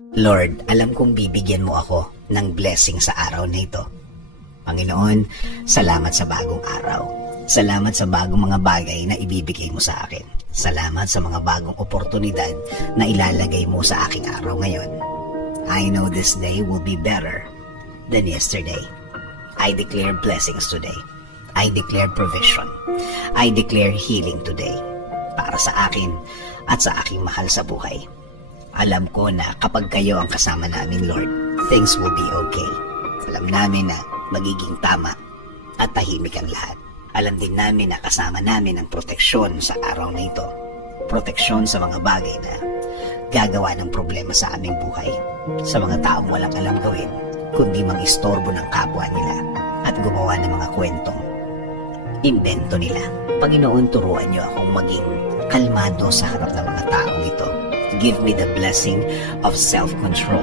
Lord, alam kong bibigyan mo ako ng blessing sa araw na ito. Panginoon, salamat sa bagong araw. Salamat sa bagong mga bagay na ibibigay mo sa akin. Salamat sa mga bagong oportunidad na ilalagay mo sa aking araw ngayon. I know this day will be better than yesterday. I declare blessings today. I declare provision. I declare healing today para sa akin at sa aking mahal sa buhay. Alam ko na kapag kayo ang kasama namin, Lord, things will be okay. Alam namin na magiging tama at tahimik ang lahat. Alam din namin na kasama namin ang proteksyon sa araw na ito. Proteksyon sa mga bagay na gagawa ng problema sa aming buhay. Sa mga taong walang alam gawin, kundi mang-istorbo ng kapwa nila at gumawa ng mga kwentong invento nila. Panginoon, turuan niyo akong maging kalmado sa harap ng mga taong ito. Give me the blessing of self-control.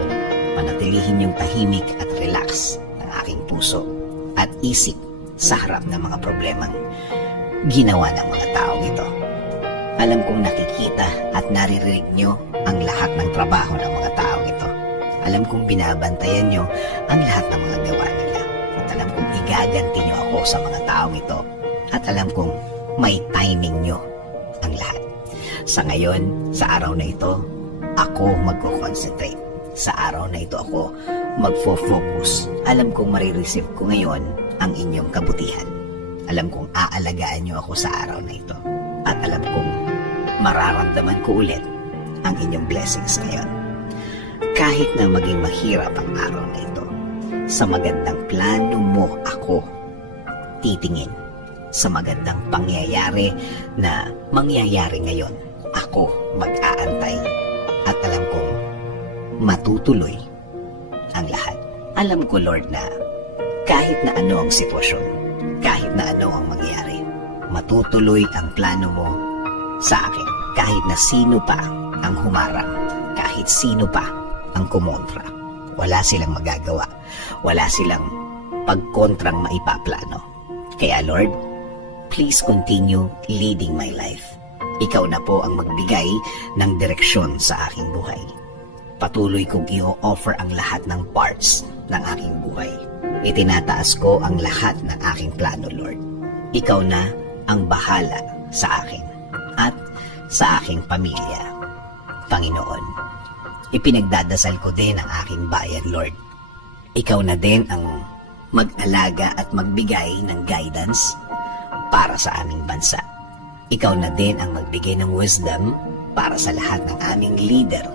Panatilihin yung tahimik at relax ng aking puso at isip sa harap ng mga problemang ginawa ng mga taong ito. Alam kong nakikita at naririnig nyo ang lahat ng trabaho ng mga taong ito. Alam kong binabantayan nyo ang lahat ng mga gawa nila. At alam kong igaganti nyo ako sa mga taong ito. At alam kong may timing nyo ang lahat. Sa ngayon, sa araw na ito, ako magko-concentrate. Sa araw na ito ako magfo-focus. Alam kong marireceive ko ngayon ang inyong kabutihan. Alam kong aalagaan nyo ako sa araw na ito. At alam kong mararamdaman ko ulit ang inyong blessings ngayon. Kahit na maging mahirap ang araw na ito, sa magandang plano mo ako titingin. Sa magandang pangyayari na mangyayari ngayon, ako mag-aantay at alam kong matutuloy ang lahat. Alam ko, Lord, na kahit na ano ang sitwasyon, kahit na ano ang mangyari, matutuloy ang plano mo sa akin. Kahit na sino pa ang humarang, kahit sino pa ang kumontra, wala silang magagawa, wala silang pagkontrang maipaplano. Kaya, Lord, please continue leading my life. Ikaw na po ang magbigay ng direksyon sa aking buhay. Patuloy kong i-offer ang lahat ng parts ng aking buhay. Itinataas ko ang lahat ng aking plano, Lord. Ikaw na ang bahala sa akin at sa aking pamilya. Panginoon, ipinagdadasal ko din ang aking bayan, Lord. Ikaw na din ang mag-alaga at magbigay ng guidance para sa aming bansa. Ikaw na din ang magbigay ng wisdom para sa lahat ng aming leader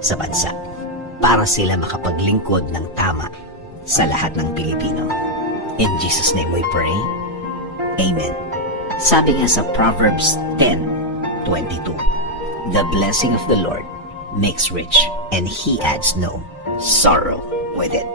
sa bansa, para sila makapaglingkod ng tama sa lahat ng Pilipino. In Jesus' name we pray. Amen. Sabi nga sa Proverbs 10:22, the blessing of the Lord makes rich, and He adds no sorrow with it.